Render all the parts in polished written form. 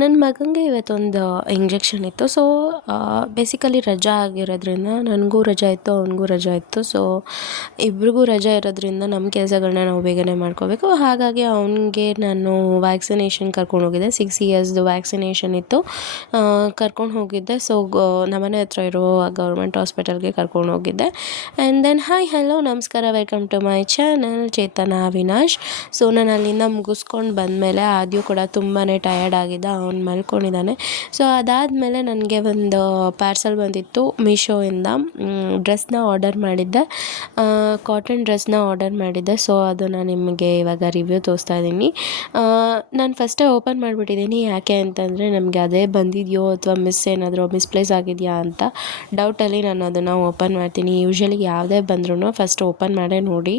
ನನ್ನ ಮಗನಿಗೆ ಇವತ್ತೊಂದು ಇಂಜೆಕ್ಷನ್ ಇತ್ತು. ಸೊ ಬೇಸಿಕಲಿ ರಜಾ ಆಗಿರೋದ್ರಿಂದ ನನಗೂ ರಜಾ ಇತ್ತು, ಅವನಿಗೂ ರಜಾ ಇತ್ತು. ಸೊ ಇಬ್ರಿಗೂ ರಜಾ ಇರೋದ್ರಿಂದ ನಮ್ಮ ಕೆಲಸಗಳನ್ನ ನಾವು ಬೇಗನೆ ಮಾಡ್ಕೋಬೇಕು. ಹಾಗಾಗಿ ಅವನಿಗೆ ನಾನು ವ್ಯಾಕ್ಸಿನೇಷನ್ ಕರ್ಕೊಂಡೋಗಿದ್ದೆ. 6 ಇಯರ್ಸ್ದು ವ್ಯಾಕ್ಸಿನೇಷನ್ ಇತ್ತು, ಕರ್ಕೊಂಡು ಹೋಗಿದ್ದೆ. ಸೊ ನಮ್ಮನೆ ಹತ್ರ ಇರೋ ಗೌರ್ಮೆಂಟ್ ಹಾಸ್ಪಿಟಲ್ಗೆ ಕರ್ಕೊಂಡು ಹೋಗಿದ್ದೆ. ಆ್ಯಂಡ್ ದೆನ್ ಹಾಯ್ ಹಲೋ ನಮಸ್ಕಾರ, welcome to my channel Chetana Avinash. So ನಾನು ಅಲ್ಲಿಂದ ಮುಗಿಸ್ಕೊಂಡು ಬಂದಮೇಲೆ ಆದ್ಯೂ ಕೂಡ ತುಂಬಾ ಟಯರ್ಡ್ ಆಗಿದ್ದ, ಅವ್ನು ಮಲ್ಕೊಂಡಿದ್ದಾನೆ. ಸೊ ಅದಾದಮೇಲೆ ನನಗೆ ಒಂದು ಪಾರ್ಸಲ್ ಬಂದಿತ್ತು ಮೀಶೋಯಿಂದ. ಡ್ರೆಸ್ನ ಆರ್ಡರ್ ಮಾಡಿದ್ದೆ, ಕಾಟನ್ ಡ್ರೆಸ್ನ ಆರ್ಡರ್ ಮಾಡಿದ್ದೆ. ಸೊ ಅದನ್ನು ನಿಮಗೆ ಇವಾಗ ರಿವ್ಯೂ ತೋರಿಸ್ತಾ ಇದ್ದೀನಿ. ನಾನು ಫಸ್ಟೇ ಓಪನ್ ಮಾಡಿಬಿಟ್ಟಿದ್ದೀನಿ. ಯಾಕೆ ಅಂತಂದರೆ ನಮಗೆ ಅದೇ ಬಂದಿದೆಯೋ ಅಥವಾ ಏನಾದರೂ ಮಿಸ್ಪ್ಲೇಸ್ ಆಗಿದೆಯಾ ಅಂತ ಡೌಟಲ್ಲಿ ನಾನು ಅದನ್ನು ಓಪನ್ ಮಾಡ್ತೀನಿ. ಯೂಶ್ವಲಿ ಯಾವುದೇ ಬಂದ್ರೂ ಫಸ್ಟ್ ಓಪನ್ ಮಾಡೇ ನೋಡಿ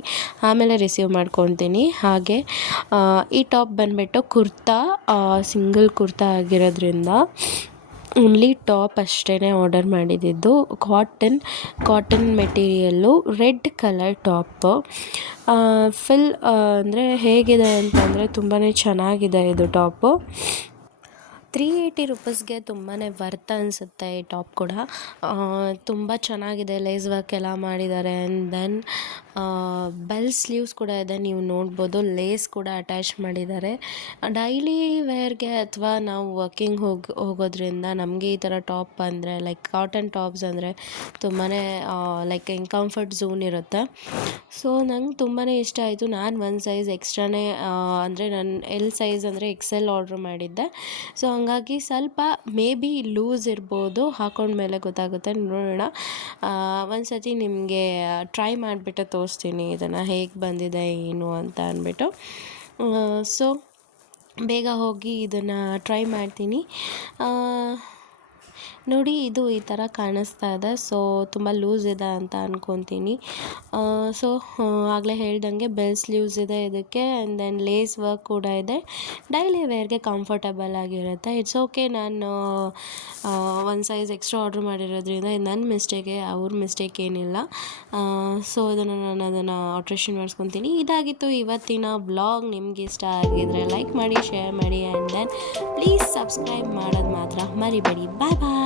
ಆಮೇಲೆ ರಿಸೀವ್ ಮಾಡ್ಕೊತೀನಿ. ಹಾಗೆ ಈ ಟಾಪ್ ಬಂದುಬಿಟ್ಟು ಕುರ್ತಾ, ಸಿಂಗಲ್ ಕುರ್ತಾ ಆಗಿರೋದ್ರಿಂದ ಓನ್ಲಿ ಟಾಪ್ ಅಷ್ಟೇ ಆರ್ಡರ್ ಮಾಡಿದ್ದು. Cotton material, red colour top. ಅಂದರೆ ಹೇಗಿದೆ ಅಂತಂದರೆ ತುಂಬಾ ಚೆನ್ನಾಗಿದೆ ಇದು ಟಾಪು. 380 ರುಪೀಸ್ಗೆ ತುಂಬಾ ವರ್ತ್ ಅನಿಸುತ್ತೆ ಈ ಟಾಪ್ ಕೂಡ. ತುಂಬ ಚೆನ್ನಾಗಿದೆ, ಲೇಸ್ ವರ್ಕ್ ಎಲ್ಲ ಮಾಡಿದ್ದಾರೆ. ಆ್ಯಂಡ್ ದೆನ್ ಬೆಲ್ ಸ್ಲೀವ್ಸ್ ಕೂಡ ಇದೆ, ನೀವು ನೋಡ್ಬೋದು. ಲೇಸ್ ಕೂಡ ಅಟ್ಯಾಚ್ ಮಾಡಿದ್ದಾರೆ. ಡೈಲಿ ವೇರ್ಗೆ ಅಥವಾ ನಾವು ವರ್ಕಿಂಗ್ ಹೋಗೋದ್ರಿಂದ ನಮಗೆ ಈ ಥರ ಟಾಪ್ ಅಂದರೆ ಲೈಕ್ ಕಾಟನ್ ಟಾಪ್ಸ್ ಅಂದರೆ ತುಂಬಾ ಲೈಕ್ ಕಂಫರ್ಟ್ ಝೋನ್ ಇರುತ್ತೆ. ಸೊ ನಂಗೆ ತುಂಬಾ ಇಷ್ಟ ಆಯಿತು. ನಾನು ಒಂದು ಸೈಜ್ ಎಕ್ಸ್ಟ್ರಾನೇ ಅಂದರೆ ನಾನು ಎಲ್ ಸೈಜ್ ಅಂದರೆ XL ಆರ್ಡ್ರ್ ಮಾಡಿದ್ದೆ. ಸೊ ಹಂಗಾಗಿ ಸ್ವಲ್ಪ ಮೇ ಬಿ ಲೂಸ್ ಇರ್ಬೋದು, ಹಾಕೊಂಡ್ಮೇಲೆ ಗೊತ್ತಾಗುತ್ತೆ, ನೋಡೋಣ. ಒಂದು ಸತಿ ನಿಮಗೆ ಟ್ರೈ ಮಾಡಿಬಿಟ್ಟು ತೋರಿಸ್ತೀನಿ ಇದನ್ನು ಹೇಗೆ ಬಂದಿದೆ ಏನು ಅಂತ ಅಂದ್ಬಿಟ್ಟು. ಸೊ ಬೇಗ ಹೋಗಿ ಇದನ್ನು ಟ್ರೈ ಮಾಡ್ತೀನಿ. ನೋಡಿ, ಇದು ಈ ಥರ ಕಾಣಿಸ್ತಾ ಇದೆ. ಸೊ ತುಂಬ ಲೂಸ್ ಇದೆ ಅಂತ ಅಂದ್ಕೊತೀನಿ. ಸೊ ಆಗಲೇ ಹೇಳ್ದಂಗೆ ಬೆಲ್ ಸ್ಲೀವ್ಸ್ ಇದೆ ಇದಕ್ಕೆ. ಆ್ಯಂಡ್ ದೆನ್ ಲೇಸ್ ವರ್ಕ್ ಕೂಡ ಇದೆ. ಡೈಲಿ ವೇರ್ಗೆ ಕಂಫರ್ಟಬಲ್ ಆಗಿರುತ್ತೆ. It's okay. ನಾನು ಒಂದು ಸೈಜ್ ಎಕ್ಸ್ಟ್ರಾ ಆರ್ಡ್ರ್ ಮಾಡಿರೋದ್ರಿಂದ ಇದು ನನ್ನ ಮಿಸ್ಟೇಕೆ, ಅವ್ರ ಮಿಸ್ಟೇಕ್ ಏನಿಲ್ಲ. ಸೊ ನಾನು ಅದನ್ನು ಆಲ್ಟ್ರೇಷನ್ ಮಾಡಿಸ್ಕೊತೀನಿ. ಇದಾಗಿತ್ತು ಇವತ್ತಿನ ವ್ಲಾಗ್. ನಿಮ್ಗೆ ಇಷ್ಟ ಆಗಿದ್ರೆ ಲೈಕ್ ಮಾಡಿ, ಶೇರ್ ಮಾಡಿ, ಆ್ಯಂಡ್ ದೆನ್ ಪ್ಲೀಸ್ ಸಬ್ಸ್ಕ್ರೈಬ್ ಮಾಡೋದು ಮಾತ್ರ ಮರಿಬೇಡಿ. ಬಾಯ್ ಬಾಯ್.